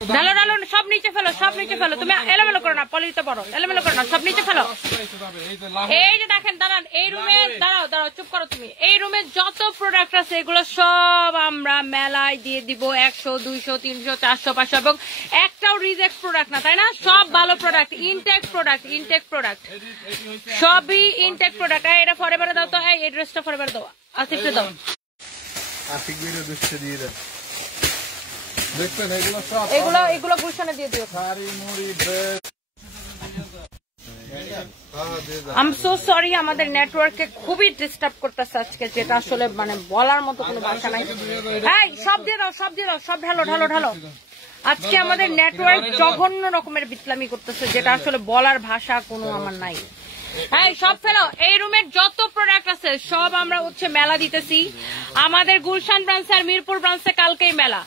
ঢালো ঢালো, সব নিচে ফেলো, সব নিচে ফেলো। তুমি এলোমেলো করো না, পলিতে পড়ো, এলোমেলো করো না, সব নিচে ফেলো। এই যে দেখেন, দাঁড়ান, এই রুমে দাঁড়াও দাঁড়াও, চুপ করো তুমি। এই রুমে যত প্রোডাক্ট আছে এগুলো সব আমরা মেলায় দিয়ে দিব 100, 200, 300, 400, 500, এবং একটাও রিজেক্ট প্রোডাক্ট না, তাই না? সব ভালো product, intake product, intake product, সবই ইনটেক প্রোডাক্ট। এটা ফরএভার দাও তো, এই ড্রেসটা ফরএভার দাও, আসিফকে দাও। আশিক বের দুশো দিয়ে দেন, দেখবেন এগুলো সব, এগুলো গুলশানে দিয়ে দিও। শাড়ি মুড়ি dress. I am so sorry, আমাদের নেটওয়ার্কে খুবই ডিস্টার্ব করতেছে আজকে, যেটা আসলে মানে বলার মতো কোনো ভাষা নাই। এই সব দিয়ে দাও, সব দিয়ে দাও, সব ঢালো ঢালো ঢালো। আজকে আমাদের নেটওয়ার্ক জঘন্য রকমের বিতলামি করতেছে, যেটা আসলে বলার ভাষা কোনো আমার নাই। হ্যাঁ, সব ফেলো। এই রুমের যত প্রোডাক্ট আছে সব আমরা হচ্ছে মেলা দিতেছি। আমাদের গুলশান ব্রাঞ্চে আর মিরপুর ব্রাঞ্চে কালকেই মেলা,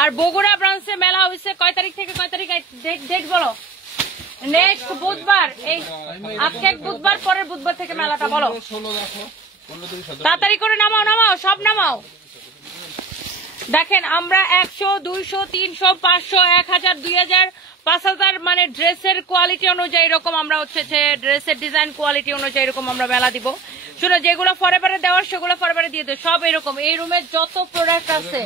আর বগুড়া ব্রাঞ্চে মেলা হয়েছে কয় তারিখ থেকে কয় তারিখ, ডেট বলো। নেক্সট বুধবার, এই আজকে বুধবার, পরের বুধবার থেকে মেলাটা বলো। তাড়াতাড়ি করে নামাও, নামাও, সব নামাও। দেখেন, আমরা 100, 200, 300, 500, 1000, 2000, 5000 মানে ড্রেসের কোয়ালিটি অনুযায়ী এরকম আমরা হচ্ছে যে ড্রেসের ডিজাইন কোয়ালিটি অনুযায়ী এরকম আমরা মেলা দিব। শুনো, যেগুলো ফরএভারে দেওয়ার সেগুলো ফরএভারে দিয়ে দেয়, সব এরকম। এই রুমের যত প্রোডাক্ট আছে,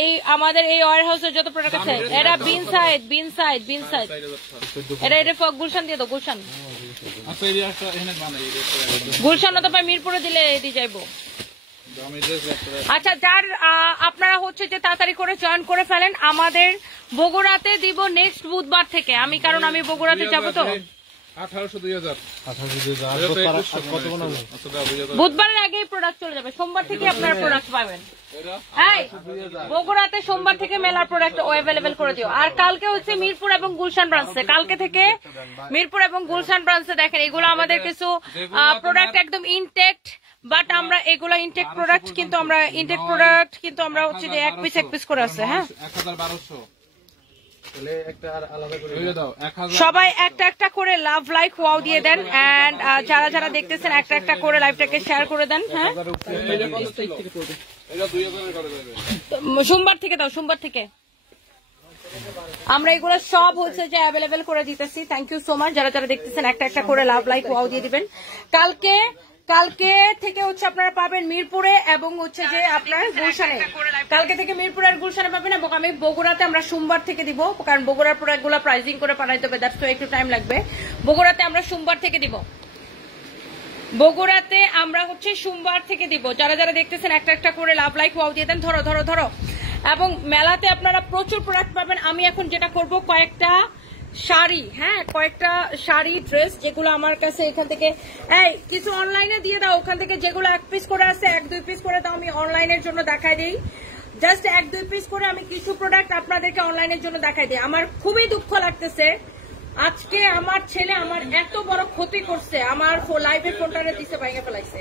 এই আমাদের এই ওয়ার হাউসের যত প্রোডাক্ট আছে, এটা বিন সাইড, বিন সাইড, বিন সাইড, এটা গুলশান দিয়ে দাও, গুলশান। গুলশান অথবা মিরপুরে দিলে দিয়ে যাইবো। আচ্ছা, যার আপনারা হচ্ছে যে তাড়াতাড়ি করে জয়েন করে ফেলেন। আমাদের বগুড়াতে দিব নেক্সট বুধবার থেকে, কারণ আমি বগুড়াতে যাবো তো। 1800, 2000, বুধবারের আগেই প্রোডাক্ট চলে যাবে, সোমবার থেকে আপনারা প্রোডাক্ট পাবেন। বগুড়াতে সোমবার থেকে মেলার প্রোডাক্ট অ্যাভেলেবেল করে দিও। আর কালকে হচ্ছে মিরপুর এবং গুলশান ব্রাঞ্চে, কালকে থেকে মিরপুর এবং গুলশান ব্রাঞ্চে দেখেন, এগুলো আমাদের কিছু প্রোডাক্ট একদম ইনটেক্ট, বাট আমরা এগুলো ইনটেক প্রোডাক্ট কিন্তু আমরা হচ্ছে যে এক পিস করে আছে। হ্যাঁ, 1200, সবাই একটা একটা করে লাভ লাইক ওয়াও দিয়ে দেন, এন্ড যারা যারা দেখতেছেন একটা একটা করে লাইভটাকে শেয়ার করে দেন। হ্যাঁ, সোমবার থেকে দাও, সোমবার থেকে আমরা এগুলো সব হচ্ছে যে অ্যাভেলেবেল করে দিতেছি। Thank you so much. যারা যারা দেখতেছেন একটা একটা করে লাভ লাইক ওয়াও দিয়ে দিবেন। কালকে থেকে হচ্ছে আপনারা পাবেন মিরপুরে এবং হচ্ছে যে আপনার গুলশানে, কালকে থেকে মিরপুর আর গুলশানে পাবেন, এবং আমি বগুড়াতে আমরা সোমবার থেকে দিব, কারণ বগুড়ার প্রোডাক্ট গুলো প্রাইসিং করে পাঠাইতে হবে, দ্যাটস তো একটু টাইম লাগবে। বগুড়াতে আমরা সোমবার থেকে দিব, বগুড়াতে আমরা হচ্ছে সোমবার থেকে দিব। যারা যারা দেখতেছেন একটা একটা করে লাভ লাইক ওয়াও দিয়ে দেন। ধরো ধরো ধরো। এবং মেলাতে আপনারা প্রচুর প্রোডাক্ট পাবেন। আমি এখন যেটা করব, কয়েকটা শাড়ি, হ্যাঁ কয়েকটা শাড়ি ড্রেস যেগুলো আমার কাছে এখান থেকে, এই কিছু অনলাইনে দিয়ে দাও, ওখান থেকে যেগুলো 1 পিস করে আছে 1-2 পিস করে দাও, আমি অনলাইনের জন্য দেখাই দিই। জাস্ট 1-2 পিস করে আমি কিছু প্রোডাক্ট আপনাদেরকে অনলাইনের জন্য দেখাই দিই। আমার খুবই দুঃখ লাগতেছে, আজকে আমার ছেলে আমার এত বড় ক্ষতি করছে, আমার লাইভে ফোনটারে দিছে, ভাঙে ফেলাইছে।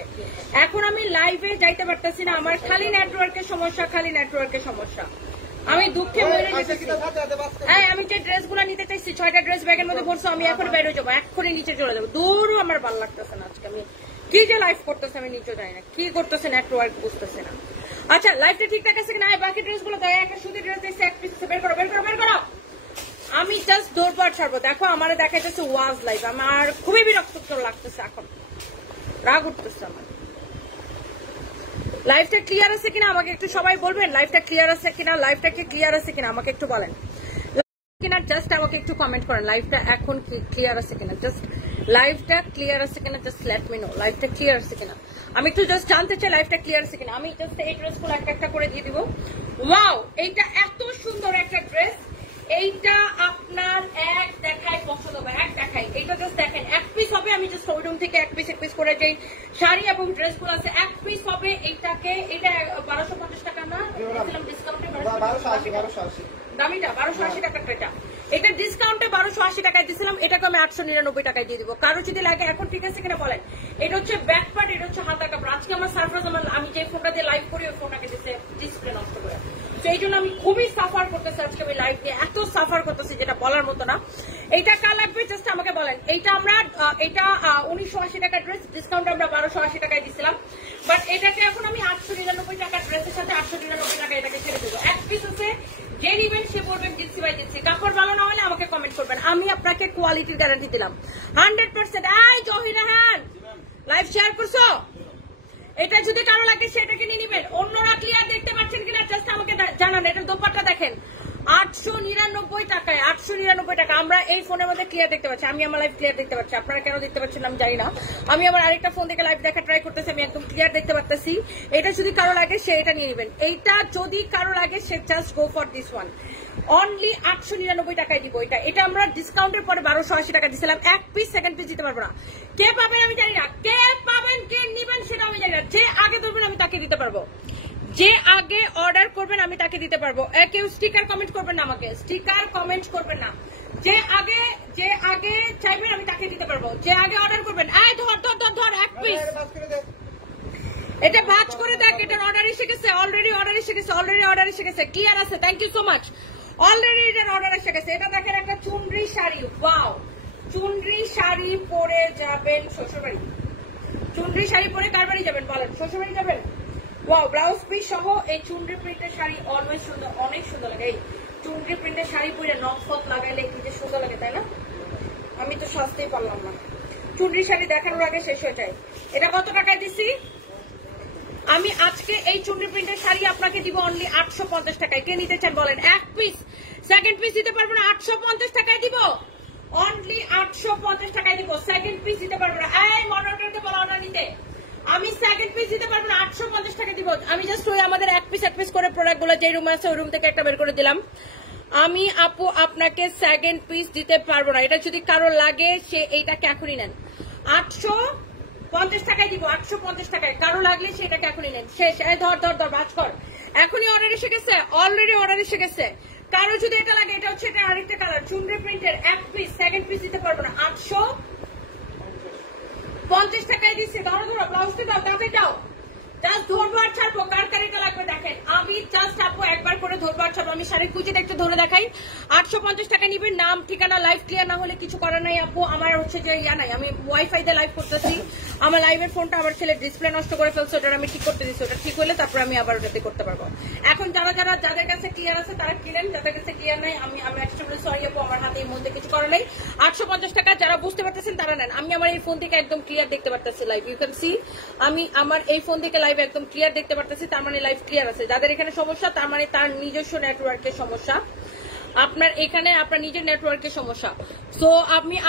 এখন আমি লাইভে যাইতে পারতেছি না, আমার খালি নেটওয়ার্কের সমস্যা, খালি নেটওয়ার্কের সমস্যা। আমি দুঃখে মরে গেছি। আমি যে ড্রেস গুলা নিতে চাইছি, 6টা ড্রেস ব্যাগের মধ্যে ভরছো, আমি এখন বের হয়ে যাবো, এক্ষুনি নিচে চলে যাবো। দূরও আমার ভালো লাগতেছে না আজকে। আমি কি যে লাইভ করতেছে আমি নিচে জানি না, কি করতেছে নেটওয়ার্ক বুঝতেছে না। আচ্ছা, লাইভটা ঠিকঠাক আছে কিনা? বাকি ড্রেস গুলো দেয়, একটা সুতি ড্রেস দিচ্ছে 1 পিস, বের করো বের করো বের করো। আমি জাস্ট দৌড়পাট ছাড়বো। দেখো আমার দেখাইতেছে ওয়াজ লাইভ, আমার খুবই বিরক্ত লাগতেছে, এখন রাগ উঠতেছে আমার। লাইভটা ক্লিয়ার আছে কিনা আমাকে একটু সবাই বলবেন, লাইভটা ক্লিয়ার আছে কিনা, লাইভটা কি ক্লিয়ার আছে কিনা আমাকে একটু বলেন কিনা, জাস্ট আমাকে একটু কমেন্ট করেন লাইভটা এখন কি ক্লিয়ার আছে কিনা, জাস্ট লাইভটা ক্লিয়ার আছে কিনা, জাস্ট লেট মি নো লাইভটা ক্লিয়ার আছে কিনা। আমি একটু জাস্ট জানতে চাই লাইভটা ক্লিয়ার আছে কিনা। আমি জাস্ট এই ড্রেসগুলো একটা একটা করে দিয়ে দিব। ওয়াও, এইটা এত সুন্দর একটা ড্রেস, এইটা আপনার এক দেখাই পছন্দ হবে, এক দেখাই। এইটা জাস্ট দেখেন, 1 পিস হবে। আমি জাস্ট শোরুম থেকে 1 পিস করে যে শাড়ি এবং ড্রেস গুলো আছে 1 পিস হবে। এইটাকে, এটা 1250 টাকা না, ডিসকাউন্টে 1280, দামিটা 1280 টাকা। এটা ডিসকাউন্টে 1280 টাকায় দিয়েছিলাম, এটাকে আমি 899 টাকায় দিয়ে দিব। কারো যদি লাগে এখন ঠিক আছে কিনা বলেন। এটা হচ্ছে ব্যাক পার্ট, এটা হচ্ছে হাতা কাপড়। আজকে আমার সারপ্রাইজ, আমি যে ফোনটা দিয়ে লাইভ করি ওই ফোনটাকে দিচ্ছে ডিসপ্লে নষ্ট করে। এই জন্য আমি খুবই সাফার করতেছি আজকে, আমি লাইভ দিয়ে এত সাফার করতেছি যেটা বলার মতো না। এইটা কার লাগবে জাস্ট আমাকে বলেন। এইটা আমরা, এটা 1980 টাকা ড্রেস, ডিসকাউন্ট আমরা 1280 টাকায় দিচ্ছিলাম, বাট এটাকে এখন আমি 899 টাকা ড্রেসের সাথে 899 টাকা এটাকে ছেড়ে দেবো। 1 পিস আছে, যে নিবেন সে বলবেন জিন্সি বাই জিন্সি। কাপড় ভালো না হলে আমাকে কমেন্ট করবেন, আমি আপনাকে কোয়ালিটির গ্যারান্টি দিলাম 100%। এই জহিরাহান লাইভ শেয়ার করছো, এটা যদি কারো লাগে সেটাকে নিয়ে নিবেন। অন্যরা ক্লিয়ার দেখতে পাচ্ছেন কিনা জাস্ট আমাকে জানান। এটার দোপাট্টা দেখেন 899 টাকায়, 899 টাকা। আমরা এই ফোনের মধ্যে ক্লিয়ার দেখতে পাচ্ছি, আমি আমার লাইভ ক্লিয়ার দেখতে পাচ্ছি, আপনারা কেন দেখতে পাচ্ছেন আমি জানি না। আমি আমার আরেকটা ফোন থেকে লাইভ দেখা ট্রাই করতেছি, আমি একদম ক্লিয়ার দেখতে পাচ্ছি। এটা যদি কারো লাগে সে এটা নিয়ে নেবেন, এইটা যদি কারো লাগে সে just go for this one. Only 899 টাকায় দিব এটা। এটা আমরা ডিসকাউন্টের পরে 1280 টাকা দিছিলাম। এক পিস সেকেন্ড পিস দিতে পারবো না। কে পাবেন আমি জানি না, কে পাবেন কে নিবেন সেটা আমি জানি না। যে আগে ধরবেন আমি তাকে দিতে পারবো, যে আগে অর্ডার করবেন আমি তাকে দিতে পারবো। কেউ স্টিকার কমেন্ট করবেন না, আমাকে স্টিকার কমেন্ট করবেন না। যে আগে চাইবেন আমি তাকে দিতে পারবো, যে আগে অর্ডার করবেন। এই ধর ধর ধর ধর এক পিস, এটা ভাঁজ করে দেখ। এটার অর্ডার এসে গেছে, অলরেডি অর্ডার এসে গেছে, অলরেডি অর্ডার এসে গেছে। ক্লিয়ার আছে, thank you so much. Already এটার অর্ডার এসে গেছে। এটা দেখেন একটা চুনরি শাড়ি, ওয়াও। চুনরি শাড়ি পরে যাবেন শ্বশুরবাড়ি, চুনরি শাড়ি পরে কার বাড়ি যাবেন বলেন? শ্বশুরবাড়ি যাবেন। ওয়াও, ব্লাউজ পিস সহ এই চুনরি প্রিন্টের শাড়ি অলওয়েজ সুন্দর, অনেক সুন্দর লাগে। এই চুনরি প্রিন্টের শাড়ি পরে নক ফক লাগাইলে কি যে সুন্দর লাগে, তাই না? আমি তো সস্তেই পারলাম না। চুনরি শাড়ি দেখানোর আগে শেষ হয়ে যায়। এটা কত টাকায় দিছি আমি আজকে? এই চুনরি প্রিন্টের শাড়ি আপনাকে দিব অনলি 850 টাকায়। কে নিতে চান বলেন? এক পিস সেকেন্ড পিস দিতে পারবো না, 850 টাকায় দিব। অনলি 850 টাকায় দিব, সেকেন্ড পিস দিতে পারবো না। এই মডারেটরকে বলো অর্ডার নিতে। আমি সেকেন্ড পিস দিতে পারবো না, 850 টাকা দিব। আমি জাস্ট ওই আমাদের এক পিস করে প্রোডাক্ট গুলো যে রুমে আছে ওই রুম থেকে একটা বের করে দিলাম। আমি আপু আপনাকে সেকেন্ড পিস দিতে পারবো না। এটা যদি কারো লাগে সে এইটাকে এখনই নেন, 850 টাকায় দিব, 850 টাকায়। কারো লাগলে সেটাকে এখনই নেন। শেষ। ধর ধর ধর ভাজ কর। এখনই অর্ডার এসে গেছে, অলরেডি অর্ডার এসে গেছে। কারো যদি এটা লাগে, এটা হচ্ছে এটা আরেকটা কালার চুনরি প্রিন্টের। এক পিস সেকেন্ড পিস দিতে পারবো না, 850 টাকায় দিচ্ছে। ধরো ধরো ব্লাউজটা দাও, তাকে দাও। জাস্ট ধরবো আর ছাড়বো। কার কার এটা লাগবে দেখেন। আমি জাস্ট আপু একবার করে ধরবো আর ছাড়বো। আমি শাড়ির কুচিটা একটু ধরে দেখাই। 850 টাকা নিবেন। নাম ঠিকানা লাইভ ক্লিয়ার না হলে কিছু করার নাই আপু। আমার হচ্ছে যে ইয়া নাই, আমি ওয়াইফাই দিয়ে লাইভ করতেছি। আমার লাইভের ফোনটা আমার ছেলে ডিসপ্লে নষ্ট করে ফেলছে, ওটা আমি ঠিক করতে দিচ্ছি। ওটা ঠিক হলে তারপর আমি আবার ওটাতে করতে পারবো। এখন যাদের কাছে ক্লিয়ার আছে তারা কিনেন, যাদের কাছে ক্লিয়ার নাই আমি এক্সট্রিমলি সরি আপু, আমার হাতে এই মধ্যে কিছু করার নাই। 850 টাকা যারা বুঝতে পারতেছেন তারা নেন। আমি আমার এই ফোন থেকে একদম ক্লিয়ার দেখতে পারতেছি লাইভ, ইউ ক্যান সি। আমি আমার এই ফোন থেকে লাইভ একদম ক্লিয়ার দেখতে পারতেছি, তার মানে লাইভ ক্লিয়ার আছে। যাদের এখানে সমস্যা তার মানে তার নিজস্ব নেটওয়ার্কের সমস্যা, আপনার এখানে আপনার নিজের নেটওয়ার্কের সমস্যা। সো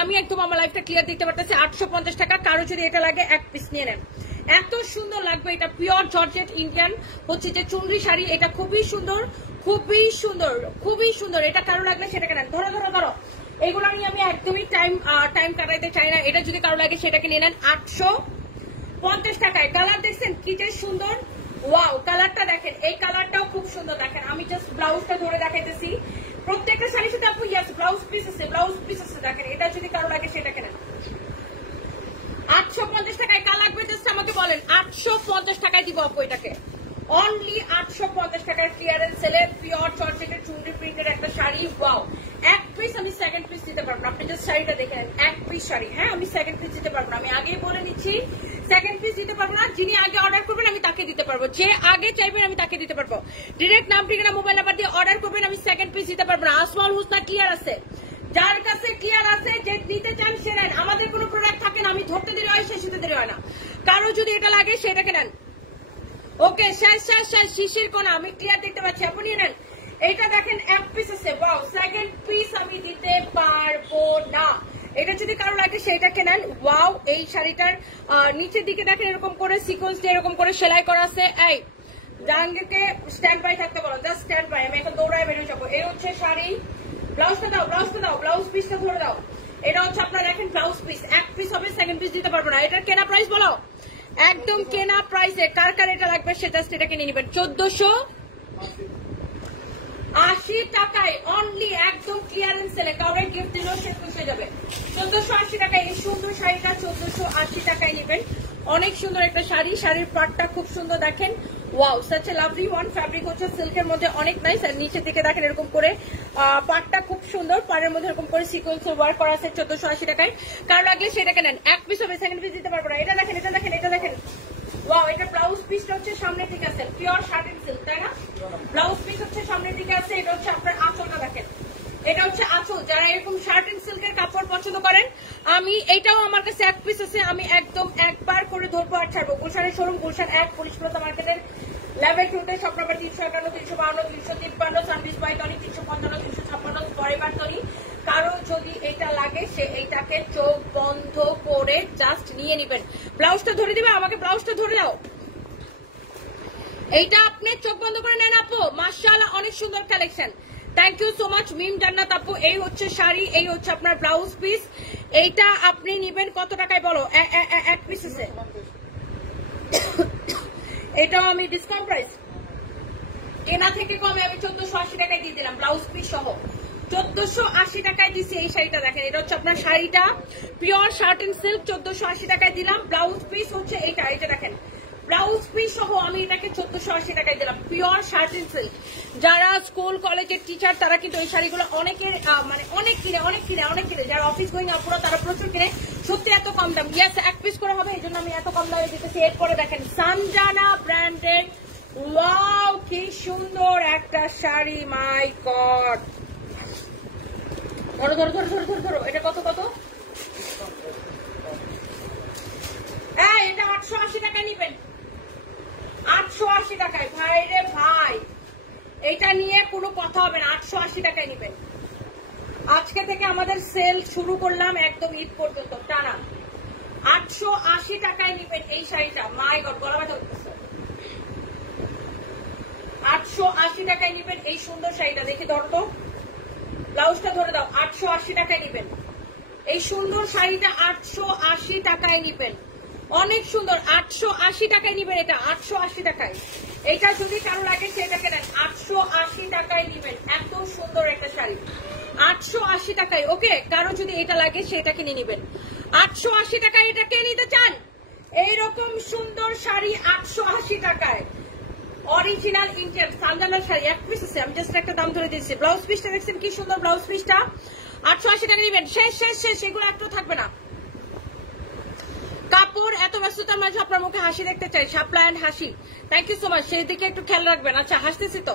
আমি একদম আমার লাইভটা ক্লিয়ার দেখতে পারতেছি। 850 টাকা। কারো যদি এটা লাগে এক পিস নিয়ে নেন, এত সুন্দর লাগবে। এটা পিওর জর্জেট ইন্ডিয়ান হচ্ছে যে চুনরি শাড়ি। এটা খুবই সুন্দর, খুবই সুন্দর, খুবই সুন্দর। এটা কারো লাগলে সেটাকে নেন। ধরো ধরো ধরো, এইগুলো আমি একদমই টাইম কাটাইতে চাই না। এটা যদি কারো লাগে সেটাকে নিয়ে নেন 850 টাকায়। কালার দেখছেন কি যে সুন্দর, ওয়াও। কালারটা দেখেন, এই কালারটাও খুব সুন্দর। দেখেন আমি জাস্ট ব্লাউজটা ধরে দেখাইতেছি। প্রত্যেকটা শাড়ির সাথে আপু ইয়াস ব্লাউজ পিস আছে, ব্লাউজ পিস আছে। দেখেন এটা যদি কারো লাগে সেটাকে নেন 850 টাকায়। কার লাগবে জাস্ট আমাকে বলেন। 850 টাকায় দিব আপু এটাকে, অনলি 850 টাকার ক্লিয়ারেন্স সেলে পিওর জর্জেটের চুনরি প্রিন্টের একটা শাড়ি, ওয়াও। এক পিস আমি সেকেন্ড পিস দিতে পারবো না। আপনি জাস্ট শাড়িটা দেখে নেন, এক পিস শাড়ি। হ্যাঁ, আমি সেকেন্ড পিস দিতে পারবো না, আমি আগেই বলে নিচ্ছি। সেকেন্ড পিস দিতে পারবো না। যিনি আগে অর্ডার করবেন আমি তাকে দিতে পারবো, যে আগে চাইবেন আমি তাকে দিতে পারবো। ডিরেক্ট নাম ঠিকানা মোবাইল নাম্বার দিয়ে অর্ডার করবেন, আমি সেকেন্ড পিস দিতে পারবো না। আসমাল হুসনা ক্লিয়ার আছে, যার কাছে ক্লিয়ার আছে যে নিতে চান সে নেন। আমাদের কোনো প্রোডাক্ট থাকে না, আমি ধরতে দেরি হয় শেষ হতে দেরি হয় না। কারো যদি এটা লাগে সেটাকে নেন। ওকে, শেষ শেষ শেষ। শিশির কোনা আমি ক্লিয়ার দেখতে পাচ্ছি, আপনি নেন। এইটা দেখেন এক পিস আছে, ওয়াও। সেকেন্ড পিস আমি দিতে পারবো না। এটা যদি কারো লাগে সেটাকে নেন, ওয়াও। এই শাড়িটার নিচের দিকে দেখেন এরকম করে সিকোয়েন্স দিয়ে এরকম করে সেলাই করা আছে। এই জাহাঙ্গীরকে স্ট্যান্ড বাই থাকতে বলো, জাস্ট স্ট্যান্ড বাই। আমি এখন দৌড়ায় বেরিয়ে যাবো। এই হচ্ছে শাড়ি। ব্লাউজটা দাও, ব্লাউজটা দাও, ব্লাউজ পিসটা ধরে দাও। এটা হচ্ছে আপনার দেখেন ব্লাউজ পিস। এক পিস হবে, সেকেন্ড পিস দিতে পারবো না। এটার কেনা প্রাইস বলো, একদম কেনা প্রাইসে। কার কার এটা লাগবে সেটা এটাকে নিয়ে নেবেন 1480 টাকায় অনলি, একদম ক্লিয়ারেন্স সেলে। কাউরে গিফট দিলেও সে খুশি হয়ে যাবে। 1480 টাকায় এই সুন্দর শাড়িটা 1480 টাকায় নেবেন। অনেক সুন্দর একটা শাড়ি, শাড়ির পাটটা খুব সুন্দর দেখেন, wow. Such a lovely one. Fabric হচ্ছে সিল্কের মধ্যে অনেক নাইস। আর নিচের দিকে দেখেন এরকম করে পাটটা খুব সুন্দর, পাড়ের মধ্যে এরকম করে সিকোয়েন্স ওয়ার্ক করা আছে 1480 টাকায়। কারো লাগলে সেটাকে নেন, এক পিস হবে, সেকেন্ড পিস দিতে পারবো না। এটা দেখেন, এটা দেখেন, এটা দেখেন, ওয়াও, এটা ব্লাউজ পিসটা হচ্ছে সামনের দিকে আছে, পিওর শার্টেন সিল্ক, তাই না? ব্লাউজ পিস হচ্ছে সামনের দিকে আছে, এটা হচ্ছে আপনার আঁচলটা দেখেন, এটা হচ্ছে আঁচল। যারা এরকম শার্ট এন্ড সিল্কের কাপড় পছন্দ করেন, আমি এটাও আমার কাছে এক পিস আছে, আমি একদম একবার করে ধরবো আর ছাড়বো। গুলশানের শোরুম, গুলশান 1, পুলিশ প্লাজা মার্কেটের লেভেল 2তে, shop number 351, 352, 353, service by Tony, 355, 356 পরেবার টনি। কারো যদি এটা লাগে সে এইটাকে চোখ বন্ধ করে জাস্ট নিয়ে নিবেন। ব্লাউজটা ধরে দিবে, আমাকে ব্লাউজটা ধরে দাও। এইটা আপনি চোখ বন্ধ করে নেন আপু, মাশাআল্লাহ অনেক সুন্দর collection. Thank you so much Mim Jannat আপু। এই হচ্ছে শাড়ি, এই হচ্ছে আপনার ব্লাউজ পিস। এইটা আপনি নিবেন কত টাকায় বলো? এক পিস আছে, এটাও আমি ডিসকাউন্ট প্রাইস, কেনা থেকে কমে আমি 1480 টাকায় দিয়ে দিলাম, ব্লাউজ পিস সহ 1480 টাকায় দিছি। এই শাড়িটা দেখেন, এটা হচ্ছে আপনার শাড়িটা পিওর শার্ট এন্ড সিল্ক, 1480 টাকায় দিলাম। ব্লাউজ পিস হচ্ছে এইটা, এটা দেখেন ব্লাউজ পিস সহ আমি এটাকে 1480 টাকায় দিলাম, পিওর শার্ট এন্ড সিল্ক। যারা স্কুল কলেজের টিচার তারা কিন্তু এই শাড়িগুলো অনেকের মানে অনেক কিনে, যারা অফিস গোয়িং আপুরা তারা প্রচুর কিনে। সত্যি এত কম দাম, ইয়েস এক পিস করে হবে, এই জন্য আমি এত কম দামে দিতেছি। এরপরে দেখেন সানজানা ব্র্যান্ডেড, ওয়াও কি সুন্দর একটা শাড়ি, মাই গড। ধরো ধরো ধরো ধরো ধরো ধরো, এটা কত কত? এটা 880 টাকায় নিবেন, 880 টাকায় ভাই রে ভাই, এটা নিয়ে কোনো কথা হবে না, 880 টাকায় নিবেন। আজকে থেকে আমাদের সেল শুরু করলাম একদম ঈদ পর্যন্ত টানা, 880 টাকায় নিবেন এই শাড়িটা। মাই গড, গলা ব্যথা করতেছে। 880 টাকায় নিবেন এই সুন্দর শাড়িটা। দেখি ধরো তো, ব্লাউজটা ধরে দাও। 880 টাকায় নিবেন এই সুন্দর শাড়িটা, 880 টাকায় নিবেন, অনেক সুন্দর। 880 টাকায় নিবেন এটা, 880 টাকায়। এটা যদি কারো লাগে সেটাকে নেন, 880 টাকায় নিবেন, এত সুন্দর একটা শাড়ি 880 টাকায়। ওকে, কারো যদি এটা লাগে সেটাকে নিয়ে নিবেন 880 টাকায়। এটা কে নিতে চান? এইরকম সুন্দর শাড়ি 880 টাকায়, অরিজিনাল ইন্ডিয়ান সানজানার শাড়ি, এক পিস আছে, আমি জাস্ট একটা দাম ধরে দিচ্ছি। ব্লাউজ পিসটা দেখছেন কি সুন্দর, ব্লাউজ পিসটা 880 টাকা নিবেন। শেষ শেষ শেষ, এগুলো একটু থাকবে না। কাপড় এত ব্যস্ততার মাঝে আপনার মুখে হাসি দেখতে চাই, শাপলা এন্ড হাসি, থ্যাংক ইউ সো মাচ। সেই দিকে একটু খেয়াল রাখবেন। আচ্ছা, হাসতেছি তো।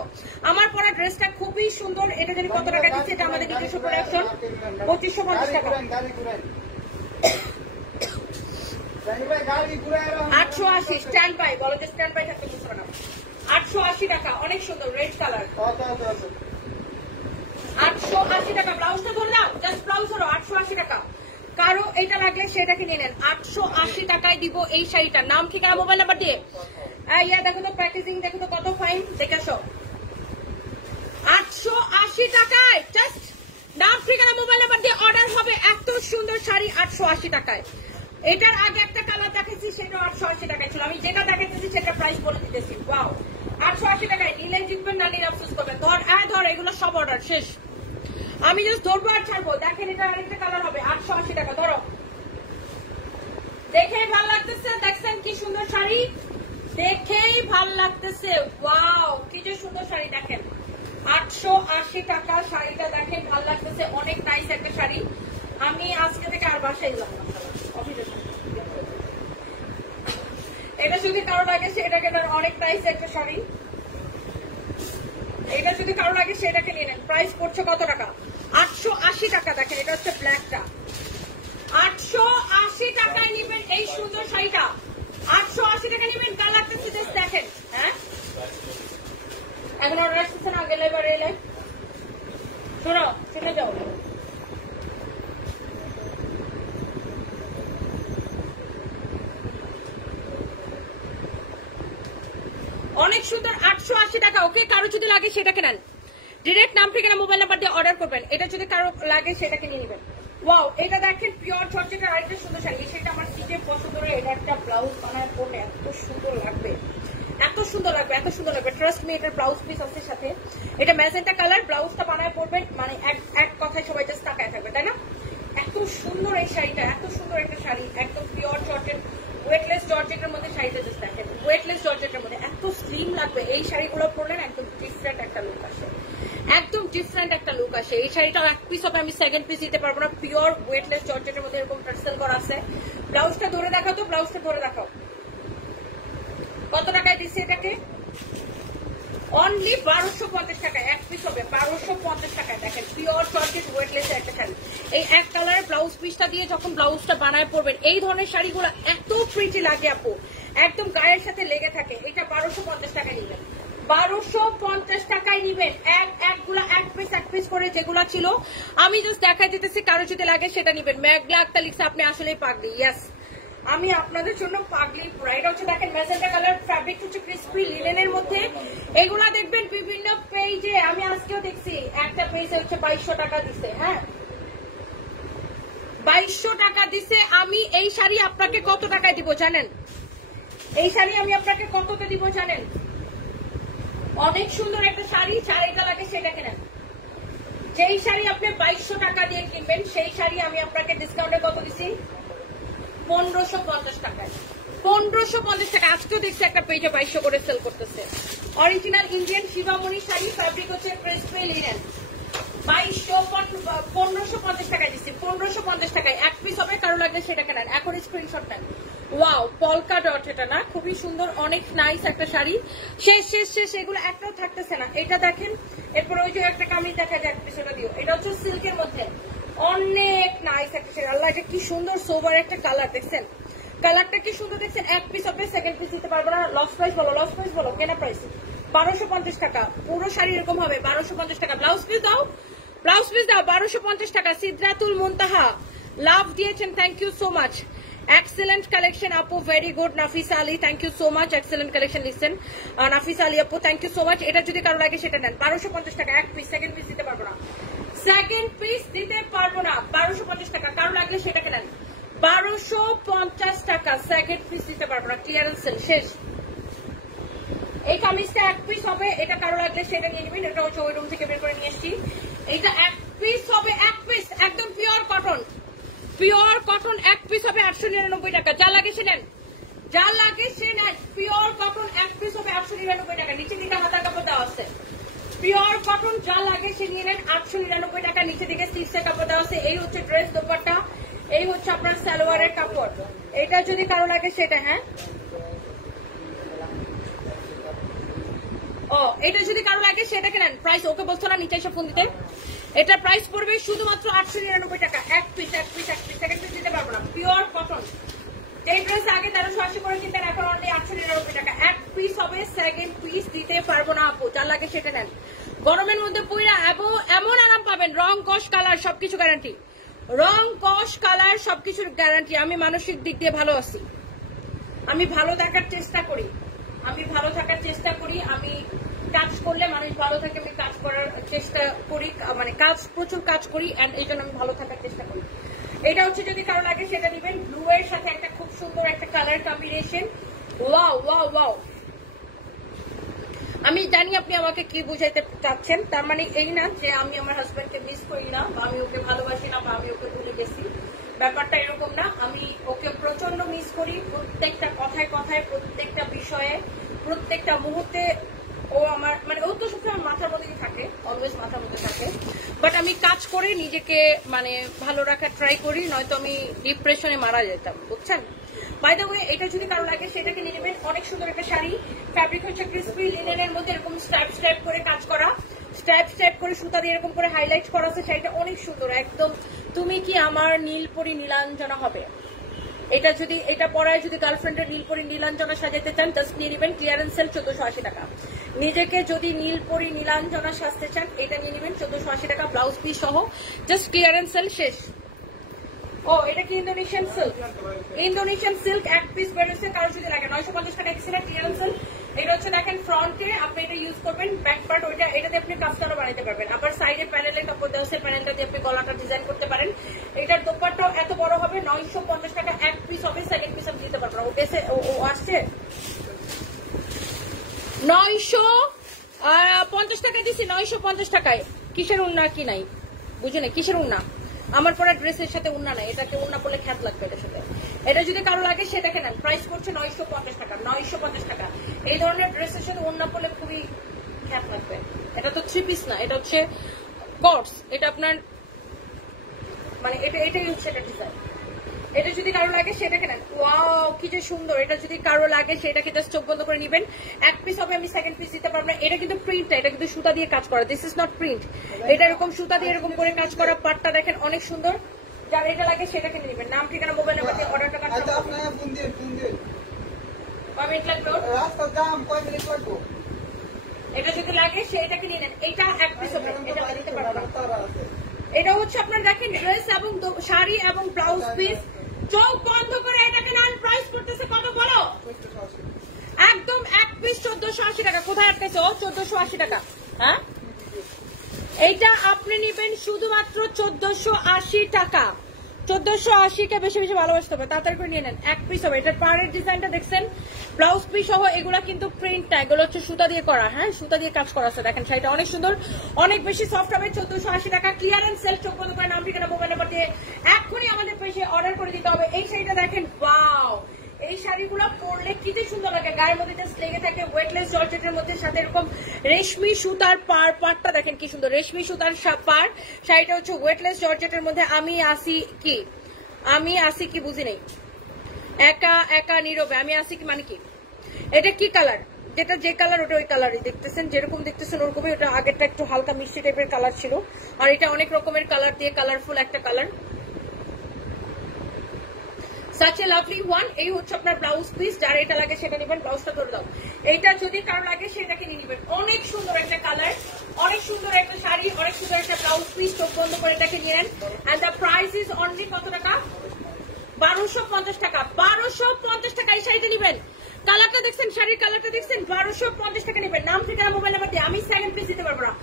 আমার পরা ড্রেসটা খুবই সুন্দর, এটা যদি কত টাকা দিচ্ছে, এটা আমাদের নিজস্ব প্রোডাকশন, 2550 টাকা। 880 স্ট্যান্ড বাই, বলো যে স্ট্যান্ড বাই থাকতে বুঝতে না। 880 টাকা, অনেক সুন্দর রেড কালার, 880 টাকা। ব্লাউজটা ধরে দাও, জাস্ট ব্লাউজ ধরো, 880 টাকা। কারো এটা লাগলে সেটাকে নিয়ে নেন, 880 টাকায় দিব এই শাড়িটার। নাম, ঠিকানা, মোবাইল নাম্বার দিয়ে। ইয়া দেখো তো, প্র্যাকটিসিং দেখো তো কত ফাইন, দেখে আসো। 880 টাকায় জাস্ট নাম, ঠিকানা, মোবাইল নাম্বার দিয়ে অর্ডার হবে। এত সুন্দর শাড়ি 880 টাকায়। এটার আগে একটা কালার দেখাচ্ছি, সেটা 880 টাকায় ছিল। আমি যেটা দেখাচ্ছি সেটা প্রাইস বলে দিতেছি। ওয়াও, 880 টাকায় নিলে জিতবেন, না নিলে আফসোস করবেন। ধর এগুলো সব অর্ডার শেষ, আমি জাস্ট ধরবো আর ছাড়বো। দেখেন, এটা আরেকটা কালার হবে, 880 টাকা। ধরো, দেখেই ভাল লাগতেছে, দেখছেন কি সুন্দর শাড়ি, দেখেই ভাল লাগতেছে। ওয়াও, কি যে সুন্দর শাড়ি, দেখেন 880 টাকা শাড়িটা, দেখেন ভাল লাগতেছে, অনেক নাইস একটা শাড়ি। আমি আজকে থেকে আর বাসায় গেলাম না, এটা যদি কারো লাগে সেটাকে নেন, অনেক নাইস একটা শাড়ি। এটা যদি কারো লাগে সেটাকে নিয়ে নেন। প্রাইস পড়ছে কত টাকা? 880 টাকা। দেখেন, এটা হচ্ছে ব্ল্যাকটা, 880 টাকায় নিবেন এই সুন্দর শাড়িটা, 880 টাকা নিবেন। কার লাগতেছে জাস্ট দেখেন। হ্যাঁ, এখন অর্ডার আসতেছে না, গেলে এবার এলে শোনো, চলে যাও। অনেক সুন্দর, 880 টাকা। ওকে, কারো যদি লাগে সেটাকে নেন, ডিরেক্ট নাম, ঠিকানা, মোবাইল নাম্বার দিয়ে অর্ডার করবেন। এটা যদি কারো লাগে সেটাকে নিয়ে নেবেন। ওয়াও, এটা দেখেন পিওর জর্জেটের আরেকটা সুন্দর শাড়ি। সেটা আমার সিটে পছন্দ করে, এটা একটা ব্লাউজ বানায় পরলে এত সুন্দর লাগবে, এত সুন্দর লাগবে, এত সুন্দর লাগবে। ট্রাস্ট মি, এটার ব্লাউজ পিস আছে সাথে। এটা ম্যাজেন্টা কালার, ব্লাউজটা বানায় পরবেন, মানে এক কথায় সবাই জাস্ট তাকায় থাকবে, তাই না? এত সুন্দর এই শাড়িটা, এত সুন্দর একটা শাড়ি, একদম পিওর জর্জেট, ওয়েটলেস জর্জেটের মধ্যে শাড়িটা জাস্ট দেখেন, ওয়েটলেস জর্জেটের মধ্যে এত স্লিম লাগবে। এই শাড়িগুলো পরলেন একদম ডিফারেন্ট একটা লুক আসে, একদম ডিফারেন্ট একটা লুক আসে। এই শাড়িটা এক পিস হবে, আমি সেকেন্ড পিস দিতে পারবো না। পিওর ওয়েটলেস জর্জেটের মধ্যে এরকম টার্সেল করা আছে। ব্লাউজটা ধরে দেখাও তো, ব্লাউজটা ধরে দেখাও। কত টাকায় দিচ্ছে এটাকে? অনলি 1250 টাকা এক পিস হবে, 1250 টাকায়। দেখেন পিওর জর্জেট ওয়েটলেস একটা শাড়ি। এই এক কালারের ব্লাউজ পিসটা দিয়ে যখন ব্লাউজটা বানায় পরবেন, এই ধরনের শাড়িগুলো এত প্রিটি লাগে আপু, একদম গায়ের সাথে লেগে থাকে। এটা 1250 টাকায় নিবেন, 1250 টাকায় নিবেন। একগুলা এক পিস করে যেগুলা ছিল আমি জাস্ট দেখাই দিতেছি, কারো যদি লাগে সেটা নিবেন। মেঘলা একটা লিখছে আপনি আসলেই পাগলি। ইয়েস, আমি আপনাদের জন্য পাগলি পুরা। এটা হচ্ছে দেখেন ম্যাজেন্টা কালার, ফ্যাব্রিক হচ্ছে ক্রিসপি লিনেনের মধ্যে। এগুলা দেখবেন বিভিন্ন পেজে, আমি আজকেও দেখছি একটা পেজে হচ্ছে 2200 টাকা দিছে। হ্যাঁ 2200 টাকা দিছে। আমি এই শাড়ি আপনাকে কত টাকায় দিব জানেন? এই শাড়ি আমি আপনাকে কততে দিব জানেন? অনেক সুন্দর একটা শাড়ি, শাড়িটা লাগে সেটা কেনেন। যেই শাড়ি আপনি 2200 টাকা দিয়ে কিনবেন, সেই শাড়ি আমি আপনাকে ডিসকাউন্টে কত দিছি? 1550 টাকায়। 1550 টাকা। আজকেও দেখছি একটা পেজে 2200 করে সেল করতেছে। Original Indian Sivamani sari, fabric হচ্ছে ক্রিসপি লিনেন। 1550 টাকায় দিচ্ছি, 1550 টাকায় এক পিস হবে। কারো লাগলে সেটা কেনেন, এখন স্ক্রিনশট নেন। ওয়াও, পলকা ডট, এটা না খুবই সুন্দর, অনেক নাইস একটা শাড়ি। শেষ শেষ শেষ, এগুলো একটাও থাকতেছে না। এটা দেখেন, এরপর ওই যে একটা কামিজ দেখা যায়, এক পিস ওটা দিও। এটা হচ্ছে সিল্কের মধ্যে অনেক নাইস একটা শাড়ি। আল্লাহ, এটা কি সুন্দর সোবার একটা কালার, দেখছেন কালারটা কি সুন্দর, দেখছেন। এক পিস হবে, সেকেন্ড পিস দিতে পারবো না। লস প্রাইস বলো, লস প্রাইস বলো, কেনা প্রাইস 1250 টাকা। পুরো শাড়ি এরকম হবে 1250 টাকা। ব্লাউজ পিস দাও, ব্লাউজ পিস দাও 1250 টাকা। সিদ্রাতুল মুনতাহা লাভ দিয়েছেন, thank you so much. Excellent collection আপু, very good. Nafisa Ali, thank you so much, excellent collection লিখছেন নাফিসা আলী আপু, থ্যাংক ইউ সো মাচ। এটা যদি কারো লাগে সেটা নেন, 1250 টাকা এক পিস। সেকেন্ড পিস দিতে পারবো না, সেকেন্ড পিস দিতে পারবো না। 1250 টাকা, কারো লাগলে সেটাকে নেন। 1250 টাকা, সেকেন্ড পিস দিতে পারবো না, ক্লিয়ারেন্স সেল শেষ। এই কামিজটা এক পিস হবে, এটা কারো লাগলে সেটা নিয়ে নেবেন। এটা হচ্ছে ওই রুম থেকে বের করে নিয়ে এসেছি। এটা এক পিস হবে, এক পিস একদম পিওর কটন, পিওর কটন এক পিস হবে 899 টাকা। যা লাগে সে নেন, যা লাগে সে নেন। পিওর কটন এক পিস হবে 899 টাকা। নিচে দিকে হাতা কাপড় দেওয়া আছে। পিওর কটন যা লাগে সে নিয়ে নেন, 899 টাকা। নিচে দিকে স্লিভসের কাপড় দেওয়া আছে। এই হচ্ছে ড্রেস দোপাট্টা, এই হচ্ছে আপনার সালোয়ারের কাপড়। এটা যদি কারো লাগে সেটা, হ্যাঁ ও, এটা যদি কারো লাগে সেটাকে নেন। প্রাইস ওকে বলছো না, নিচে এসে ফোন দিতে। এটা প্রাইস পড়বে শুধুমাত্র 899 টাকা এক পিস, এক পিস, এক পিস। সেকেন্ড পিস দিতে পারবো না। পিওর কটন, এই ড্রেস আগে 1380 করে কিনতেন, এখন অনলি 899 টাকা এক পিস হবে। সেকেন্ড পিস দিতে পারবো না আপু, যার লাগে সেটা নেন। গরমের মধ্যে পুইরা এমন আরাম পাবেন, রং কস কালার সবকিছু গ্যারান্টি, রং কস কালার সবকিছুর গ্যারান্টি। আমি মানসিক দিক দিয়ে ভালো আছি, আমি ভালো থাকার চেষ্টা করি, আমি ভালো থাকার চেষ্টা করি। আমি কাজ করলে মানুষ ভালো থাকে, আমি কাজ করার চেষ্টা করি, মানে কাজ প্রচুর কাজ করি, এন্ড এই জন্য আমি ভালো থাকার চেষ্টা করি। এটা হচ্ছে যদি কারো লাগে সেটা দিবেন। ব্লু এর সাথে একটা খুব সুন্দর একটা colour combination. Wow wow wow, আমি জানি আপনি আমাকে কি বুঝাইতে চাচ্ছেন। তার মানে এই না যে আমি আমার হাজবেন্ডকে মিস করি না, বা আমি ওকে ভালোবাসি না, বা আমি ওকে ভুলে গেছি। ব্যাপারটা এরকম না, আমি ওকে প্রচন্ড মিস করি। প্রত্যেকটা কথায় কথায়, প্রত্যেকটা বিষয়ে, প্রত্যেকটা মুহূর্তে ও আমার, মানে ও তো সবসময় মাথার মধ্যেই থাকে, অলওয়েজ মাথার মধ্যে থাকে। বাট আমি কাজ করে নিজেকে মানে ভালো রাখার ট্রাই করি, নয়তো আমি ডিপ্রেশনে মারা যেতাম, বুঝছেন। বাই দ্য ওয়ে, এটা যদি কারো লাগে সেটাকে নিয়ে নেবেন। অনেক সুন্দর একটা শাড়ি, ফ্যাব্রিক হচ্ছে ক্রিসপি লিনেনের মধ্যে এরকম স্ট্রাইপ স্ট্রাইপ করে কাজ করা, স্ট্রাইপ স্ট্রাইপ করে সুতা দিয়ে এরকম করে হাইলাইট করা আছে। শাড়িটা অনেক সুন্দর, একদম তুমি কি আমার নীলপরি নীলাঞ্জনা হবে। এটা যদি, এটা পরায় যদি গার্লফ্রেন্ডের নীলপরি নীলাঞ্জনা সাজাতে চান, জাস্ট নিয়ে নেবেন। ক্লিয়ারেন্স সেল 1480 টাকা। নিজেকে যদি নীলপরি নীলাঞ্জনা সাজতে চান, এটা নিয়ে নেবেন 1480 টাকা, ব্লাউজ পিস সহ। জাস্ট ক্লিয়ারেন্স সেল শেষ। ও, এটা কি ইন্দোনেশিয়ান সিল্ক, ইন্দোনেশিয়ান সিল্ক এক পিস বেরোচ্ছে। কারো যদি লাগে 950 টাকা এক্সিলেন্ট ক্লিয়ারেন্স সেল। এটা হচ্ছে দেখেন ফ্রন্টে আপনি এটা ইউজ করবেন, ব্যাক পার্ট ওইটা, এটা দিয়ে আপনি কাফতানও বানাতে পারবেন। আবার সাইডে প্যানেলে কাপড় দেওয়া আছে, প্যানেলটা দিয়ে আপনি গলাটা ডিজাইন করতে পারেন। এটার দোপাট্টাও এত বড় হবে, 950 টাকা এক পিস হবে। সেকেন্ড পিস আমি দিতে পারবো না, ও আসছে 950 টাকা দিচ্ছি, 950 টাকায়। কিসের উন্না কি নাই বুঝে না, কিসের উন্না? আমার পরা ড্রেসের সাথে উন্না নাই, এটাকে উন্না পরলে খ্যাত লাগবে এটার সাথে। এটা যদি কারো লাগে সেটাকে নেন, প্রাইস করছে 950 টাকা, 950 টাকা। এই ধরনের ড্রেসের সাথে উন্না পরলে খুবই খ্যাত লাগবে। এটা তো 3 পিস না, এটা হচ্ছে কটস। এটা আপনার মানে এটাই হচ্ছে এটা ডিজাইন। এটা যদি কারো লাগে সেটা কেনেন। ওয়াও কি যে সুন্দর, এটা যদি কারো লাগে সেটাকে জাস্ট চোখ বন্ধ করে নেবেন। এক পিস হবে, আমি সেকেন্ড পিস দিতে পারবো না। এটা কিন্তু প্রিন্ট, এটা কিন্তু সুতা দিয়ে কাজ করা, দিস ইজ নট প্রিন্ট। এটা এরকম সুতা দিয়ে এরকম করে কাজ করা, পাটটা দেখেন অনেক সুন্দর। যার এটা লাগে সেটা কিনে নেবেন। নাম, ঠিকানা, মোবাইল নাম্বার দিয়ে অর্ডারটা কনফার্ম করবেন। কয় মিনিট লাগবে? এটা যদি লাগে সেটা কিনে নেন। এটা এক পিস হবে, এটা দিতে পারবো না। এটা হচ্ছে আপনার দেখেন ড্রেস এবং শাড়ি এবং ব্লাউজ পিস। চোখ বন্ধ করে এটাকে নেন। প্রাইস করতেছে কত বলো? একদম এক পিস 1480 টাকা। কোথায় আটকেছে? 1480 টাকা। হ্যাঁ, এইটা আপনি নেবেন শুধুমাত্র 1480 টাকা। 1480 কে বেশি বেশি ভালোবাসতে হবে, তাড়াতাড়ি করে নিয়ে নেন। এক পিস হবে। এটার পাড়ের ডিজাইনটা দেখছেন, ব্লাউজ পিস সহ। এগুলা কিন্তু প্রিন্ট না, এগুলো হচ্ছে সুতা দিয়ে করা। হ্যাঁ, সুতা দিয়ে কাজ করা আছে। দেখেন শাড়িটা অনেক সুন্দর, অনেক বেশি সফট হবে। 1480 টাকা। Clearance sale. চোখ বন্ধ করে নাম, ঠিকানা, মোবাইল নাম্বার দিয়ে এখনই আমাদের পেজে অর্ডার করে দিতে হবে। এই শাড়িটা দেখেন, ওয়াও, এই শাড়িগুলো পরলে কি যে সুন্দর লাগে, গায়ের মধ্যে জাস্ট লেগে থাকে। ওয়েটলেস জর্জেটের মধ্যে সাথে এরকম রেশমি সুতার পাড়টা দেখেন কি সুন্দর, রেশমি সুতার পাড়। শাড়িটা হচ্ছে ওয়েটলেস জর্জেটের মধ্যে। আমি আসি কি বুঝি নেই, একা একা নীরবে আমি আসি কি মানে কি? এটা কি কালার? যেটা যে কালার ওটা ওই কালারই দেখতেছেন, যেরকম দেখতেছেন ওরকমই। ওটা আগেরটা একটু হালকা মিষ্টি টাইপের কালার ছিল, আর এটা অনেক রকমের কালার দিয়ে কালারফুল একটা colour. such a lovely one। এই হচ্ছে আপনার ব্লাউজ পিস। যার এটা লাগে সেটা নেবেন। ব্লাউজটা ধরে দাও। এইটা যদি কারো লাগে সেটাকে নিয়ে নেবেন। অনেক সুন্দর একটা কালার, অনেক সুন্দর একটা শাড়ি, অনেক সুন্দর একটা ব্লাউজ পিস। চোখ বন্ধ করে এটাকে নিয়ে নেন। And the price is only কত টাকা? 1250 টাকা। 1250 টাকা এই শাড়িটা নেবেন। কালারটা দেখছেন, শাড়ির কালারটা দেখছেন, 1250 টাকা নেবেন। নাম, ঠিকানা, মোবাইল নাম্বার দিয়ে। আমি সেকেন্ড পিস দিতে পারবো না।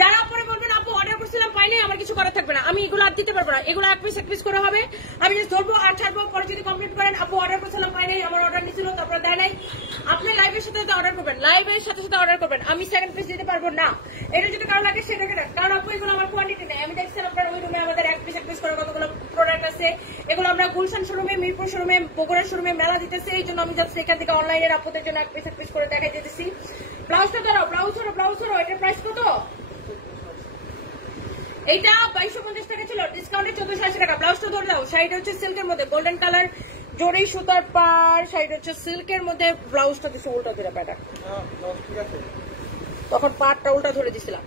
যারা পরে বলবেন আপু অর্ডার করছিলাম পাইনি, আমার কিছু করার থাকবে না। আমি এগুলো আর দিতে পারবো না। এগুলো এক পিস করে হবে। আমি জাস্ট ধরবো আর ছাড়বো। পরে যদি কমপ্লিট করেন আপু অর্ডার করছিলাম পাইনি, আমার অর্ডার নিছিল তারপরে দেয় নাই, আপনি লাইভের সাথে অর্ডার করবেন, লাইভের সাথে অর্ডার করবেন। আমি সেকেন্ড পিস দিতে পারবো না। এটা যদি কারো লাগে সেটাকে নেন, কারণ আপু এগুলো আমার কোয়ান্টিটি নেই। আমি দেখছিলাম আপনার ওই রুমে আমাদের এক পিস করে কতগুলো প্রোডাক্ট আছে। এগুলো আমরা গুলশান শোরুমে, মিরপুর শোরুমে, বগুড়া শোরুমে মেলা দিতেছি। এই জন্য আমি জাস্ট এখান থেকে অনলাইনের আপুদের জন্য এক পিস করে দেখাই দিতেছি। ব্লাউজটা ধরো, ব্লাউজ ধরো। এটার প্রাইস কত? এইটা 2250 টাকা ছিল, ডিসকাউন্টে 1480 টাকা। ব্লাউজটা ধরে দাও। শাড়িটা হচ্ছে সিল্কের মধ্যে, গোল্ডেন কালার, জরি সুতার পাড়। শাড়িটা হচ্ছে সিল্কের মধ্যে, ব্লাউজটা কিছু উল্টা ধরে প্যাটা, তখন পাড়টা উল্টা ধরে দিছিলাম।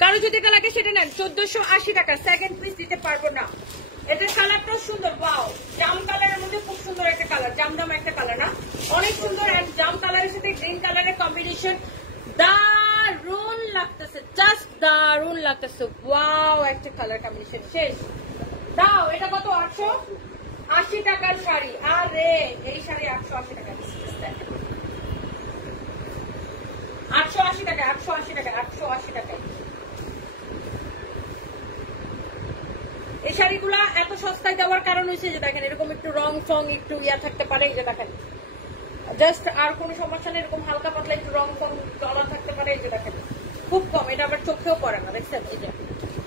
কারো যদি এটা লাগে সেটা নেন। 1480 টাকা। সেকেন্ড পিস দিতে পারবো না। এটার কালারটাও সুন্দর, ওয়াও, জাম কালারের মধ্যে খুব সুন্দর একটা কালার, জাম একটা কালার না, অনেক সুন্দর। এন্ড জাম কালারের সাথে গ্রিন কালারের কম্বিনেশন দারুন লাগতেছে, জাস্ট দারুন লাগতেছে। ওয়াও, একটা কালার কম্বিনেশন শেষ। দাও। এটা কত? 880 টাকার শাড়ি। আরে এই শাড়ি 880 টাকা। 880 টাকা, 880 টাকা, 880 টাকা। এই শাড়িগুলা এত সস্তায় দেওয়ার কারণ হয়েছে যে দেখেন এরকম একটু রং ফং একটু ইয়া থাকতে পারে। এই যে দেখেন, জাস্ট আর কোনো সমস্যা নেই। এরকম হালকা পাতলা একটু রং ফং ডলার থাকতে পারে। এই যে দেখেন খুব কম। এটা আবার চোখেও পড়ে না, দেখছেন? এই যে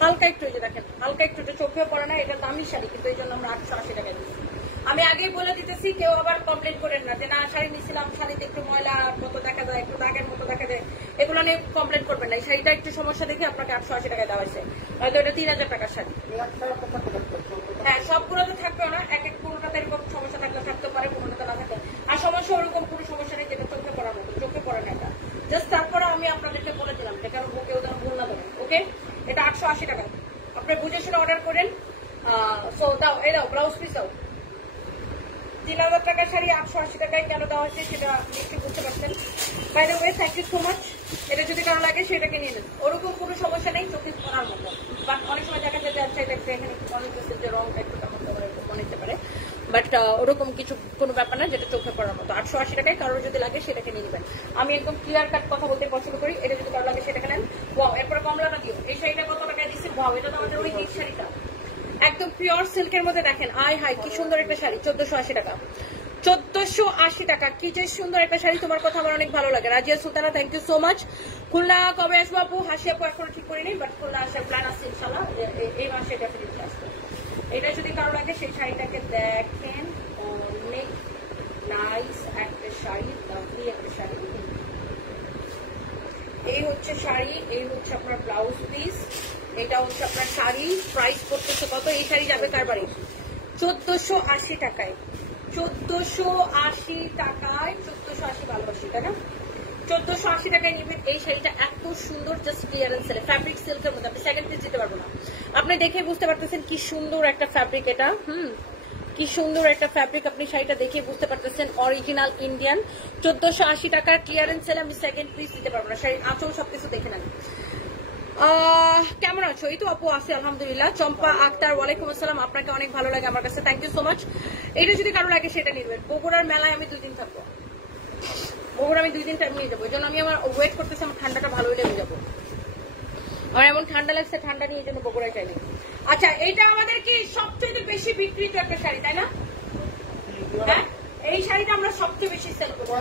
হালকা একটু, এই যে দেখেন হালকা একটু, এটা চোখেও পড়ে না। এটা দামি শাড়ি, কিন্তু এই জন্য আমরা 880 টাকা দিচ্ছি। আমি আগেই বলে দিতেছি, কেউ আবার কমপ্লেন করেন না যে না শাড়ি নিছিলাম, শাড়িতে একটু ময়লা মতো দেখা যায়, একটু দাগের মতো দেখা যায়, এগুলো নিয়ে কমপ্লেন করবেন না। এই শাড়িটা একটু সমস্যা দেখে আপনাকে 880 টাকায় দেওয়া হয়েছে। হয়তো এটা 3000 টাকার শাড়ি। হ্যাঁ, সবগুলোতে থাকবে না, এক এক কোনোটাতে এরকম সমস্যা থাকলে থাকতে পারে, কোনোটাতে না থাকতে। আর সমস্যা ওরকম কোনো সমস্যা নেই যেটা চোখে পড়ার মতো, চোখে পড়ে না এটা। জাস্ট তারপরে আমি আপনাদেরকে বলে দিলাম যে কারণ কেউ যেন ভুল না দেবেন। ওকে, এটা 880 টাকা। আপনি বুঝে শুনে অর্ডার করেন। সো দাও, এই দাও, ব্লাউজ পিস দাও। 3000 টাকার শাড়ি 880 টাকায় কেন দেওয়া হয়েছে সেটা নিশ্চয়ই বুঝতে পারছেন। By the way, thank you so much. এটা যদি কারো লাগে সেটাকে নিয়ে নেন, ওরকম কোনো সমস্যা নেই, চোখে পড়ার মতো। বাট অনেক সময় দেখা যায় যে আচ্ছা এটা এখানে মনে হচ্ছে যে রংটা একটু তেমন মনে হতে পারে, বাট ওরকম কিছু কোনো ব্যাপার না, যেটা চোখে পড়ার মতো। 880 টাকায় কারোর যদি লাগে সেটাকে নিয়ে নেবেন। আমি একদম ক্লিয়ার কাট কথা বলতে পছন্দ করি। এটা যদি কারো লাগে সেটাকে নেন। ওয়াও, এরপরে কমলাটা দিও। এই শাড়িটা কত টাকায় দিচ্ছি? ওয়াও, এটা তো আমাদের ওই হিট শাড়িটা, একদম পিওর সিল্কের মধ্যে। দেখেন আয় হাই কি সুন্দর একটা শাড়ি। 1480 টাকা। 1480 টাকা। কি যে সুন্দর একটা শাড়ি। তোমার কথা আমার অনেক ভালো লাগে। Razia Sultana, thank you so much. Khulna কবে আসবো আপু? হাসি আপু এখনো ঠিক করিনি, বাট খুলনা আসার প্ল্যান আছে ইনশাল্লাহ, এই মাসে ডেফিনেটলি আসবে। এটা যদি কারো লাগে সেই শাড়িটাকে দেখেন, অনেক নাইস একটা শাড়ি, লাভলি একটা শাড়ি। এই হচ্ছে শাড়ি, এই হচ্ছে আপনার ব্লাউজ পিস, এটা হচ্ছে আপনার শাড়ি। প্রাইস করতেছে কত? এই শাড়ি যাবে কার বাড়ি? 1480 টাকায়, 1480 টাকায়, 1480 ভালোবাসি তাই না, 1480 টাকায় নেবেন এই শাড়িটা। এত সুন্দর, জাস্ট ক্লিয়ারেন্স সেলে, ফ্যাব্রিক সিল্কের মধ্যে, আপনি সেকেন্ড পিস দিতে পারবো না। আপনি দেখে বুঝতে পারতেছেন কি সুন্দর একটা ফ্যাব্রিক এটা, কি সুন্দর একটা ফ্যাব্রিক, আপনি শাড়িটা দেখে বুঝতে পারতেছেন অরিজিনাল ইন্ডিয়ান। 1480 টাকার ক্লিয়ারেন্স সেলে আমি সেকেন্ড পিস দিতে পারবো না। শাড়ির আঁচল সবকিছু দেখে নেন। কেমন আছো? এই তো আপু আছে আলহামদুলিল্লাহ। চম্পা আক্তার, ওয়ালাইকুম আসসালাম, আপনাকে অনেক ভালো লাগে আমার কাছে, থ্যাংক ইউ সো মাচ। এটা যদি কারো লাগে সেটা নিবেন। বগুড়ার মেলায় আমি 2 দিন থাকবো, বগুড়া আমি 2 দিন টাইম নিয়ে যাবো, এই জন্য আমি আমার ওয়েট করতেছি, আমার ঠান্ডাটা ভালো হলে আমি যাবো। আমার এমন ঠান্ডা লাগছে, ঠান্ডা নিয়ে জন্য বগুড়ায় চাইনি। আচ্ছা, এইটা আমাদের কি সবচেয়ে বেশি বিক্রিত একটা শাড়ি তাই না? হ্যাঁ, এই শাড়িটা আমরা সবচেয়ে বেশি সেল করবো।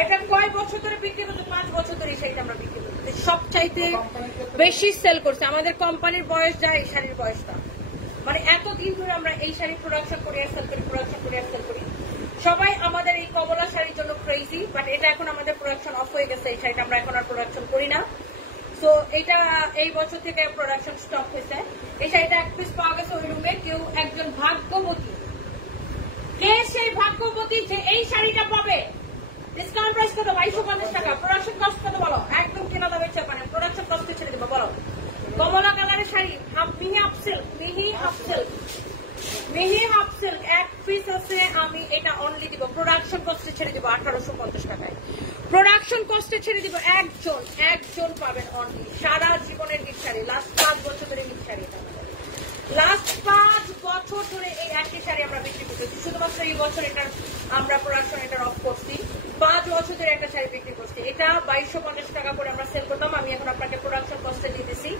এটা কয় বছর ধরে বিক্রি করছে? 5 বছর ধরে এই শাড়িটা আমরা বিক্রি করছি, সবচাইতে বেশি সেল করছে। আমাদের কোম্পানির বয়স যায় এই শাড়ির বয়সটা, মানে এতদিন ধরে আমরা এই শাড়ি প্রোডাকশন করি আর সেল করি, প্রোডাকশন করি আর সেল করি। সবাই আমাদের এই কমলা শাড়ির জন্য ক্রেজি, বাট এটা এখন আমাদের প্রোডাকশন অফ হয়ে গেছে, এই শাড়িটা আমরা এখন আর প্রোডাকশন করি না। তো এটা এই বছর থেকে প্রোডাকশন স্টপ হয়েছে। এই শাড়িটা 1 পিস পাওয়া গেছে ওই রুমে। কেউ একজন ভাগ্যবতী, কে সেই ভাগ্যবতী যে এই শাড়িটা পাবে? ডিসকাউন্ট প্রাইস কত? 2250 টাকা। প্রোডাকশন কস্ট কত বলো? একদম কেনা দামে চাপানে, প্রোডাকশন কস্ট ছেড়ে দেবো বলো। কমলা কালারের শাড়ি, মিহি হাফ সিল্ক, মিহি হাফ সিল্ক, মিহি হাফ সিল্ক 1 পিস আছে, আমি এটা অনলি দিব প্রোডাকশন কস্টে ছেড়ে দিব 1850 টাকায়। প্রোডাকশন কস্টে ছেড়ে দিব, একজন পাবেন অনলি। সারা জীবনের হিট শাড়ি, লাস্ট 5 বছর ধরে হিট শাড়ি, লাস্ট 5 বছর ধরে এই একই শাড়ি আমরা বিক্রি করতেছি। শুধুমাত্র এই বছর এটার আমরা প্রোডাকশন এটা অফ করছি। 5 বছর ধরে একটা শাড়ি বিক্রি করছি। এটা 2250 টাকা করে আমরা সেল করতাম, আমি এখন আপনাকে প্রোডাকশন কস্টে দিতেছি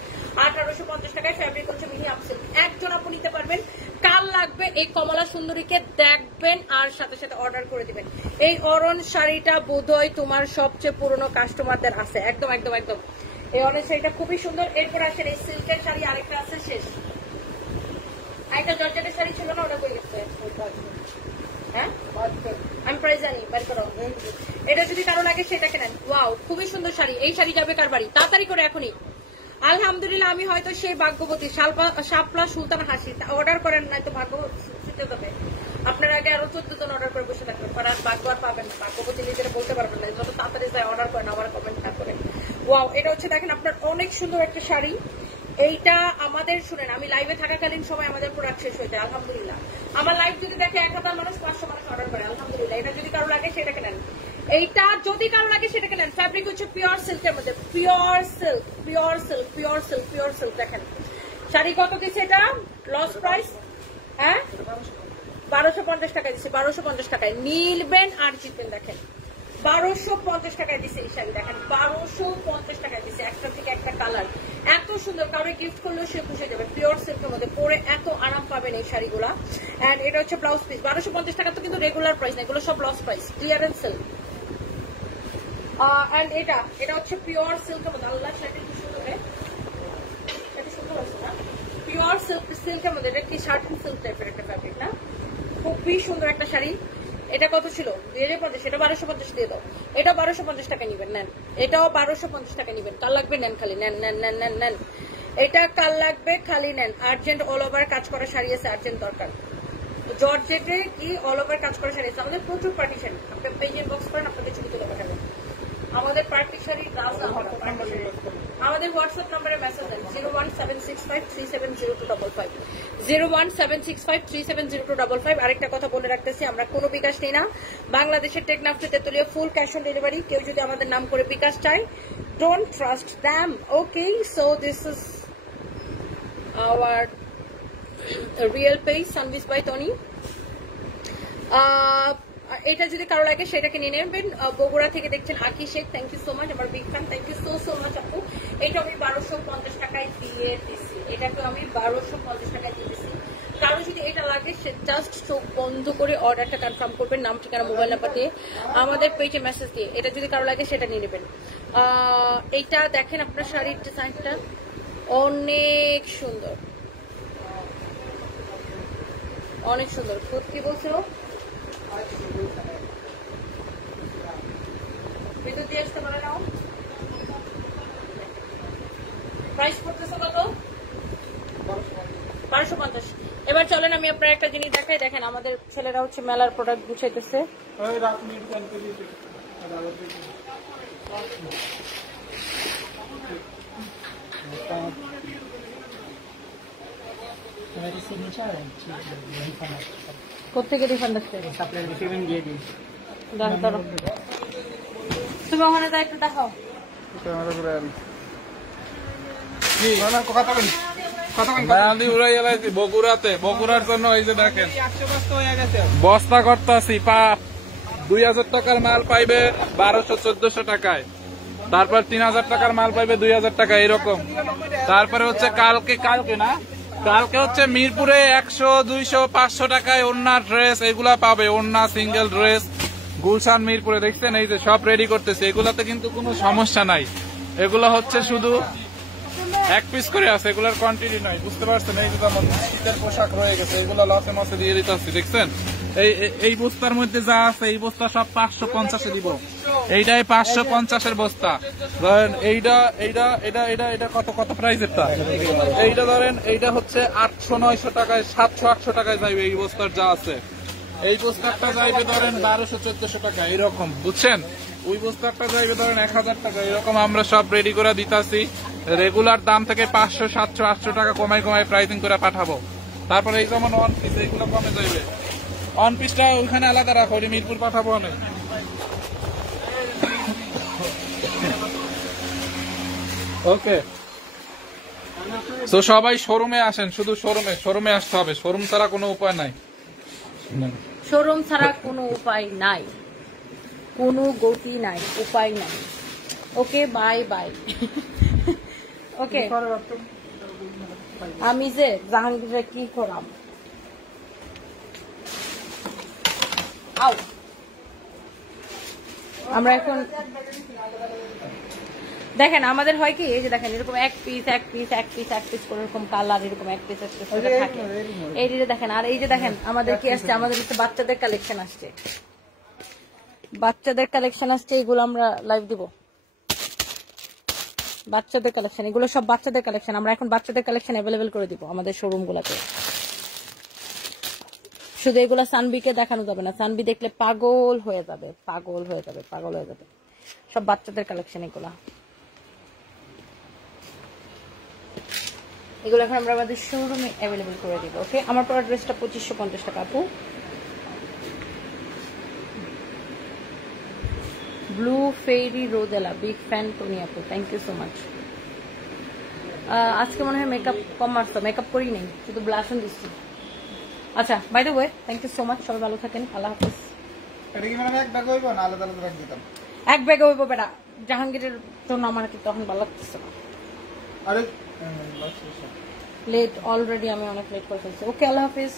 1850 টাকায়। ফ্যাব্রিক হচ্ছে মিহি আপসিল্ক। একজন আপনি নিতে পারবেন। কাল লাগবে এই কমলা সুন্দরীকে দেখবেন আর সাথে সাথে অর্ডার করে দিবেন। এই অরণ শাড়িটা বোধহয় তোমার সবচেয়ে পুরনো কাস্টমারদের আছে। একদম একদম একদম, এই অরণ শাড়িটা খুবই সুন্দর। এরপর আসেন এই সিল্কের শাড়ি, আরেকটা আছে শেষ। একটা জর্জেটের শাড়ি ছিল না, ওটা কই গেছে? হ্যাঁ, আমি প্রাইস জানি, বাড়ি করো। এটা যদি কারো লাগে সেটা কেনেন। ওয়াও, খুবই সুন্দর শাড়ি। এই শাড়ি যাবে কার বাড়ি? তাড়াতাড়ি করে এখনই। আলহামদুলিল্লাহ, আমি হয়তো সেই ভাগ্যবতী, শাপলা সুলতান হাসি। অর্ডার করেন নাই তো ভাগ্য ছুটে যাবে। আপনার আগে আরো 14 জন অর্ডার করে বসে থাকবেন, পরে আর ভাগ্য আর পাবেন না। ভাগ্যবতী নিজেরা বলতে পারবেন না, যত তাড়াতাড়ি যায় অর্ডার করেন, আমার কমেন্ট না করে। ওয়াও, এটা হচ্ছে দেখেন আপনার অনেক সুন্দর একটা শাড়ি। এইটা আমাদের শুনেন, আমি লাইভে থাকাকালীন সময় আমাদের প্রোডাক্ট শেষ হয়ে যায় আলহামদুলিল্লাহ। আমার লাইভ যদি দেখে 1000 মানুষ, 500 মানুষ অর্ডার করে আলহামদুলিল্লাহ। এটা যদি কারো লাগে সেটা কেনেন, এইটা যদি কারো লাগে সেটা কেনেন। ফ্যাব্রিক হচ্ছে পিওর সিল্কের মধ্যে, pure silk, pure silk, pure silk, pure silk. দেখেন শাড়ি কত দিচ্ছে এটা, লস প্রাইস, হ্যাঁ 1250 টাকায় দিচ্ছে, 1250 টাকায় নিলবেন আর জিতবেন। দেখেন 1250 টাকায় দিচ্ছে এই শাড়ি, দেখেন 1250 টাকায় দিচ্ছে। একটা থেকে একটা কালার এত সুন্দর, কাউরে গিফট করলেও সে বুঝে যাবে। পিওর সিল্কের মধ্যে পরে এত আরাম পাবেন এই শাড়িগুলা। এন্ড এটা হচ্ছে ব্লাউজ পিস। 1250 টাকা তো কিন্তু রেগুলার প্রাইস না, এগুলো সব loss price, clearance sale. And এটা হচ্ছে পিওর সিল্কের মধ্যে। আল্লাহ, শাড়িটা কি সুন্দর, এটা সুন্দর আছে না? পিওর সিল্কের মধ্যে, এটা কি শার্টিন সিল্ক টাইপের একটা ফ্যাব্রিক না? খুবই সুন্দর একটা শাড়ি। এটা কত ছিল? 2050। এটা 1250 দিয়ে দাও। এটা 1250 টাকা নিবেন, নেন। এটাও 1250 টাকা নিবেন। কাল লাগবে নেন, খালি নেন নেন নেন নেন নেন। এটা কাল লাগবে, খালি নেন। আর্জেন্ট অল ওভার কাজ করা শাড়ি আছে, আর্জেন্ট দরকার। জর্জেটে কি অল ওভার কাজ করা শাড়ি আছে। আমাদের প্রচুর পার্টি শাড়ি, আপনি পেজ ইনবক্স করেন, আপনাকে ছবি তুলে পাঠাবেন। আমাদের পার্টি শাড়ি দাম না, আমাদের হোয়াটসঅ্যাপ নাম্বারে মেসেজ দেন 01765370255, 01765370255। আরেকটা কথা বলে রাখতেছি, আমরা কোনো বিকাশ নেই না। বাংলাদেশের টেকনাফে Tetulia full cash on delivery. কেউ যদি আমাদের নাম করে বিকাশ চাই, don't trust them. Okay, so this is our real page, service by Tony. এটা যদি কারো লাগে সেটাকে নিয়ে নেবেন। বগুড়া থেকে দেখছেন Aki Sheikh, thank you so much, আমার big fan, thank you so so much আপু। এটা আমি 1250 টাকায় দিয়ে দিচ্ছি, এটাকে আমি 1250 টাকায় দিয়ে দিচ্ছি। কারো যদি এটা লাগে সে জাস্ট চোখ বন্ধ করে অর্ডারটা কনফার্ম করবেন, নাম ঠিকানা মোবাইল নাম্বার দিয়ে আমাদের পেজে মেসেজ দিয়ে। এটা যদি কারো লাগে সেটা নিয়ে নেবেন। এইটা দেখেন আপনার শাড়ির ডিজাইনটা অনেক সুন্দর, অনেক সুন্দর। খুব কি বলছিল, ভিতর দিয়ে আসতে পারে নাও। প্রাইস পড়তেছে কত? 1250। এবার চলেন আমি আপনার একটা জিনিস দেখাই। দেখেন আমাদের ছেলেরা হচ্ছে মেলার প্রোডাক্ট গুছাইতেছে। কোথেকে রিফান্ড আসছে? তুমি ওখানে যাই একটু দেখাও। বগুড়ার জন্য এই যে দেখেন বস্তা করতেছি 2000 টাকার মাল পাইবে 1200-1400 টাকায়, তারপর 3000 টাকার মাল পাইবে 2000 টাকা এরকম। তারপরে হচ্ছে কালকে না কালকে হচ্ছে মিরপুরে 100, 200, 500 টাকায় ওড়না ড্রেস এগুলা পাবে, ওড়না সিঙ্গেল ড্রেস গুলশান মিরপুরে। দেখছেন এই যে সব রেডি করতেছে, এগুলাতে কিন্তু কোনো সমস্যা নাই। এগুলো হচ্ছে শুধু এক পিস করে আছে, এগুলোর কোয়ান্টিটি নাই, বুঝতে পারছেন? এই যে যেমন শীতের পোশাক রয়ে গেছে, এগুলো লসে মসে দিয়ে দিতে আসছি। দেখছেন এই বস্তার মধ্যে যা আছে এই বস্তা সব 550-এ দিব। এইটাই 550-এর বস্তা। ধরেন এইটা কত প্রাইসের টা? এইটা ধরেন এইটা হচ্ছে 800-900 টাকায়, 700-800 টাকায় যাইবে এই বস্তার যা আছে। এই বস্তারটা যাইবে ধরেন 1200-1400 টাকা এরকম, বুঝছেন? ওই বস্তারটা যাইবে ধরেন 1000 টাকা এরকম। আমরা সব রেডি করে দিতাছি, রেগুলার দাম থেকে 500, 700, 800 টাকা কমাই প্রাইসিং করে পাঠাবো। তারপরে এই যেমন ওয়ান পিস এইগুলো কমে যাইবে, ওয়ান পিসটা ওইখানে আলাদা রাখো, মিরপুর পাঠাবো অনেক। ওকে, তো সবাই শোরুমে আসেন, শুধু শোরুমে আসতে হবে, শোরুম ছাড়া কোনো উপায় নাই। শোরুম ছাড়া কোনো উপায় নাই, কোনো গতি নাই, উপায় নাই। ওকে, বাই বাই। ওকে, আমি যে জাহাঙ্গীরে কি করাম। আমরা এখন দেখেন আমাদের হয় কি, এই যে দেখেন এরকম এক পিস করে এরকম কালার, এরকম এক পিস করে থাকে। এই যে দেখেন, আর এই যে দেখেন আমাদের কি আসছে, আমাদের হচ্ছে বাচ্চাদের কালেকশন আসছে, এগুলো আমরা লাইভ দিব। বাচ্চাদের কালেকশন, এগুলো সব বাচ্চাদের কালেকশন। আমরা এখন বাচ্চাদের কালেকশন অ্যাভেলেবেল করে দিব আমাদের শোরুম গুলাতে। শুধু এগুলা সানবিকে দেখানো যাবে না, সানবি দেখলে পাগল হয়ে যাবে। সব বাচ্চাদের কালেকশন এগুলো এখন আমরা আমাদের শোরুমে অ্যাভেলেবেল করে দিব। ওকে, আমার পরা ড্রেসটা 2550 টাকা আপু। ব্লু ফেরি রোদেলা, বিগ ফ্যান টনি আপু, থ্যাংক ইউ সো মাচ। আজকে মনে হয় মেকআপ কম মারছো, মেকআপ করি নেই, শুধু ব্লাশন দিচ্ছি। আচ্ছা, by the way, thank you so much, সবাই ভালো থাকেন, আল্লাহ হাফেজ। এক ব্যাগে হইব বেটা, জাহাঙ্গীরের জন্য আমার তখন ভালো লাগতেছে না। লেট অলরেডি, আমি অনেক লেট করে ফেলছি। ওকে, আল্লাহ হাফিজ।